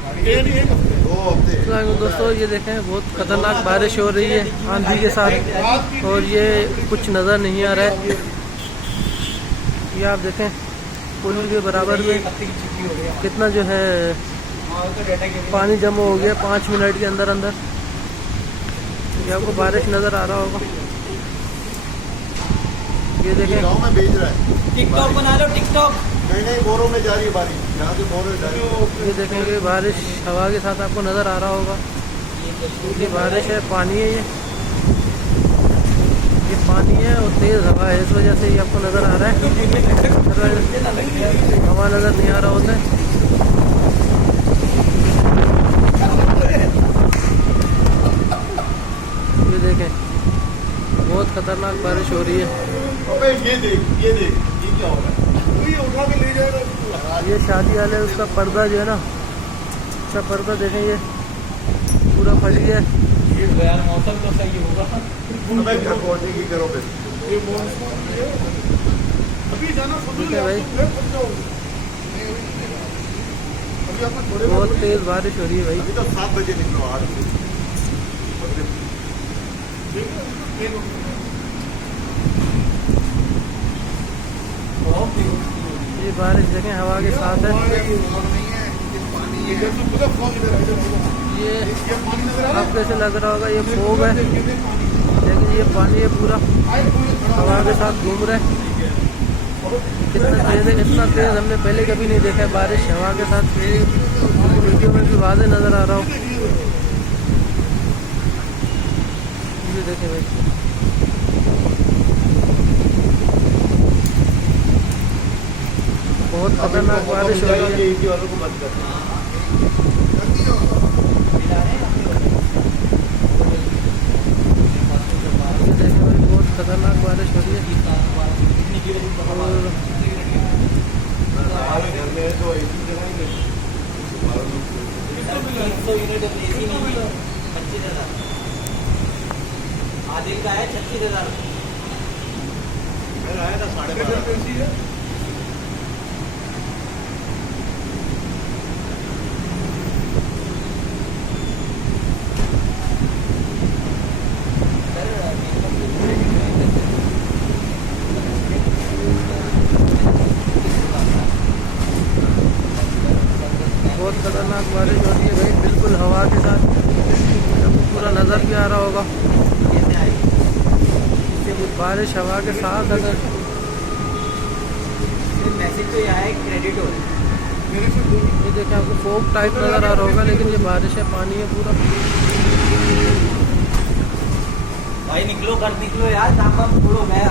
तो दोस्तों ये देखें बहुत खतरनाक बारिश हो रही है आंधी के साथ, और ये कुछ नज़र नहीं आ रहा है। ये आप देखें पुल के बराबर में कितना जो है पानी जमा हो गया 5 मिनट के अंदर अंदर। ये आपको बारिश नज़र आ रहा होगा। ये देखें गाँव में भेज रहा है, टिकटॉक बना लो टिकटॉक। नहीं बोरों में जा रही है बारिश, यहाँ से बोरों जा रही है। ये देखेंगे बारिश हवा के साथ आपको नज़र आ रहा होगा। ये बारिश है, पानी है, ये पानी है और तेज़ हवा है, इस वजह से ये आपको नज़र आ रहा है। हवा नज़र नहीं आ रहा होता है। ये देखें बहुत खतरनाक बारिश हो रही है। अबे ये देख ये क्या हो रहा है, ये उठा के ले जाएगा। ये शादी वाले उसका पर्दा जो है ना, अच्छा पर्दा देखें ये पूरा फट गया है। ये यार मौसम तो सही होगा। अबे घर पहुंचने की करो फिर, ये अभी जाना ठीक है भाई, अभी आपको थोड़े बहुत तेज़ बारिश हो रही है भाई। अभी तो 7 बजे निकलो, 8 बजे। ये बारिश देखें हवा के साथ है। ये अब कैसे लग रहा होगा, ये फोग है, लेकिन ये पानी है पूरा हवा के साथ घूम रहा है। कितना तेज़ है, इतना तेज़ हमने पहले कभी नहीं देखा है बारिश हवा के साथ। वीडियो में भी वाज़े नज़र आ रहा हो। ये देखें भाई बहुत खतरनाक बारिश हो रही है। बहुत खतरनाक बारिश हो रही है। आदिल का है 36,000 आया था 12.5। बहुत खतरनाक बारिश हो रही है भाई, बिल्कुल हवा के साथ। आपको पूरा नज़र भी आ रहा होगा बारिश हवा के साथ। अगर मैसेज तो यहाँ है क्रेडिट हो रहा है। ये देखें आपको फोग टाइप नज़र आ रहा होगा, लेकिन ये बारिश है, पानी है पूरा। भाई निकलो घर निकलो यार, काम छोड़ो, मैं